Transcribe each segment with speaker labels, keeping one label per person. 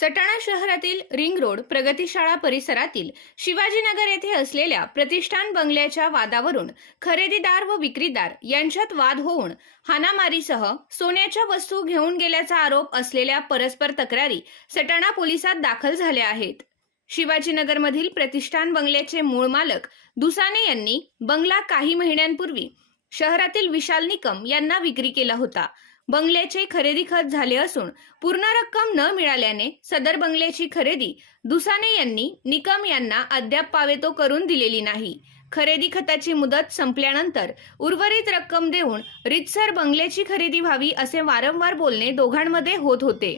Speaker 1: सटाणा शहरातील ring road प्रगतीशाळा परिसरातील शिवाजीनगर येथे असलेल्या प्रतिष्ठान बंगल्याच्या वादावरून खरेदीदार व विक्रीदार यांच्यात वाद होऊन हानामारीसह सोन्याच्या वस्तू घेऊन गेल्याचा आरोप असलेल्या परस्पर तक्रारी सटाणा पोलिसात दाखल झाल्या आहेत. शिवाजीनगरमधील प्रतिष्ठान बंगल्याचे मूळ मालक दुसाने यांनी बंगला काही महिन्यांपूर्वी शहरातील विशाल निकम यांना विक्री केला होता. बंगल्याचे खरेदी खत झाले असून पूर्ण रक्कम न मिळाल्याने सदर बंगल्याची खरेदी दुसाने यांनी निकम यांना अद्याप पावेतो करून दिलेली नाही. खरेदी खताची मुदत संपल्यानंतर उर्वरित रक्कम देऊन रितसर बंगल्याची खरेदी व्हावी असे वारंवार बोलणे दोघांमध्ये होत होते.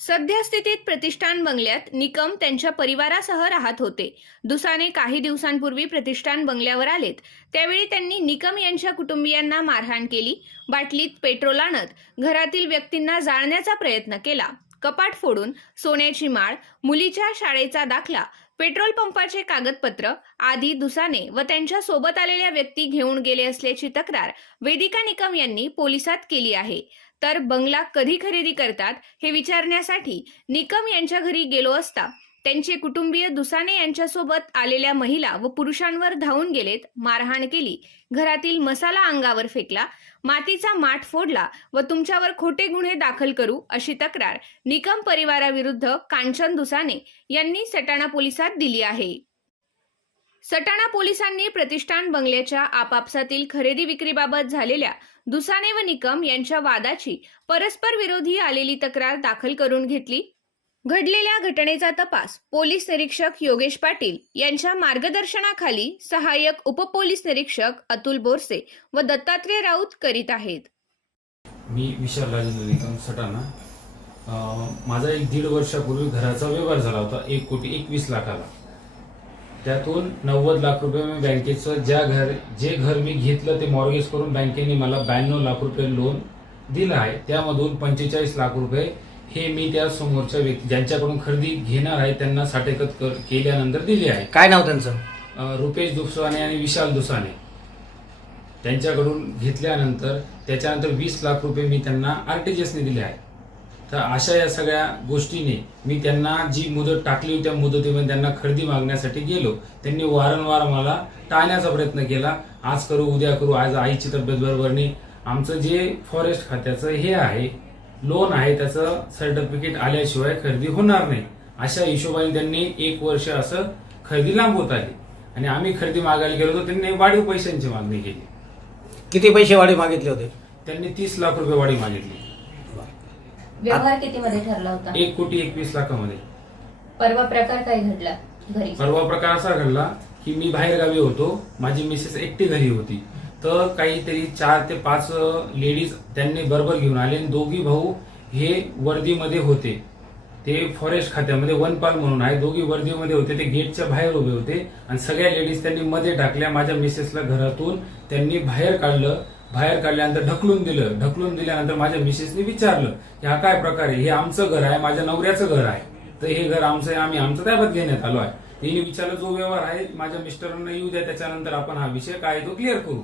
Speaker 1: सद्यस्थितीत प्रतिष्ठान बंगल्यात निकम त्यांच्या परिवारासह राहत होते. दुसाने काही दिवसांपूर्वी प्रतिष्ठान बंगल्यावर आलेत. त्यावेळी त्यांनी निकम यांच्या कुटुंबियांना मारहाण केली. बाटलीत पेट्रोल आणत घरातील व्यक्तींना जाळण्याचा प्रयत्न केला. कपाट फोडून सोन्याची माळ मुलीच्या शाळेचा दाखला पेट्रोल पंपाचे कागदपत्र आदी दुसाने व त्यांच्यासोबत आलेल्या व्यक्ती घेऊन गेले असल्याची तक्रार वेदिका निकम यांनी पोलिसात केली आहे. तर बंगला कधी खरेदी करतात हे विचारण्यासाठी निकम यांच्या घरी गेलो असता त्यांचे कुटुंबीय दुसाने यांच्यासोबत आलेल्या महिला व पुरुषांवर धावून गेलेत मारहाण केली. घरातील मसाला अंगावर फेकला मातीचा माठ फोडला व तुमच्यावर खोटे गुन्हे दाखल करू अशी तक्रार निकम परिवाराविरुद्ध कांचन दुसाने यांनी सटाणा पोलिसात दिली आहे. सटाणा पोलिसांनी प्रतिष्ठान बंगल्याच्या आपापसातील खरेदी विक्रीबाबत झालेल्या दुसाने व निकम यांच्या वादाची परस्पर विरोधी आलेली तक्रार दाखल करून घेतली. घडलेल्या घटनेचा तपास पोलीस निरीक्षक योगेश पाटील यांच्या मार्गदर्शनाखाली सहाय्यक उपपोलीस निरीक्षक अतुल बोरसे व दत्तात्रय राऊत करीत आहेत.
Speaker 2: मी विशाल राजेंद्र निकम सटाणा. माझा एक दीड वर्षापूर्वी घराचा व्यवहार झाला होता. एक कोटी एकवीस लाखाला त्यातून नव्वद लाख रुपये मी बँकेचं ज्या घर जे घर मी घेतलं ते मॉर्गेज करून बँकेने मला ब्याण्णव लाख रुपये लोन दिलं आहे. त्यामधून पंचेचाळीस लाख रुपये हे मी त्या समोरच्या व्यक्ती ज्यांच्याकडून खरेदी घेणार आहे त्यांना साठेकत कर- केल्यानंतर दिले आहे.
Speaker 3: काय नाव त्यांचं?
Speaker 2: रुपेश दुसाने आणि विशाल दुसाने. त्यांच्याकडून घेतल्यानंतर त्याच्यानंतर वीस लाख रुपये मी त्यांना आरटीजीएसने दिले आहे. तर अशा या सगळ्या गोष्टीने मी त्यांना जी मुदत टाकली होती त्या मुदतीमध्ये त्यांना खरेदी मागण्यासाठी गेलो. त्यांनी वारंवार मला टाळण्याचा प्रयत्न केला. आज करू उद्या करू आज आईची तब्येत बरोबर नाही. आमचं जे फॉरेस्ट खात्याचं हे आहे लोन आहे त्याचं सर्टिफिकेट आल्याशिवाय खरेदी होणार नाही. अशा हिशोबाने त्यांनी एक वर्ष असं खरेदी लांबवत आली. आणि आम्ही खरेदी मागायला गेलो तर त्यांनी वाढीव पैशांची मागणी केली.
Speaker 3: किती पैसे वाढे मागितले होते?
Speaker 2: त्यांनी तीस लाख रुपये वाढी मागितली.
Speaker 4: व्यवहार कितीमध्ये ठरला होता?
Speaker 2: एक कोटी एकवीस लाखामध्ये.
Speaker 4: परवा प्रकार काय घडला घरी?
Speaker 2: परवा प्रकार असा घडला की मी बाहेर गावी होतो माझी मिसेस एकटी घरी होती. तर काहीतरी चार ते पाच लेडीज त्यांनी बरोबर घेऊन आले आणि दोघी भाऊ हे वर्दीमध्ये होते. ते फॉरेस्ट खात्यामध्ये वनपाल म्हणून आहे दोघी वर्दीमध्ये होते ते गेटच्या बाहेर उभे होते आणि सगळ्या लेडीज त्यांनी मध्ये टाकल्या माझ्या मिसेसला घरातून त्यांनी बाहेर काढलं बाहेर काढल्यानंतर ढकलून दिलं. ढकलून दिल्यानंतर माझ्या मिसेसने विचारलं की हा काय प्रकार? आहे हे आमचं घर आहे माझ्या नवऱ्याचं घर आहे. तर हे घर आमचं आहे आम्ही आमचं ताब्यात घेण्यात आलो आहे. तिने विचारलं जो व्यवहार आहे माझ्या मिस्टरांना येऊ द्या त्याच्यानंतर आपण हा विषय काय तो क्लिअर करू.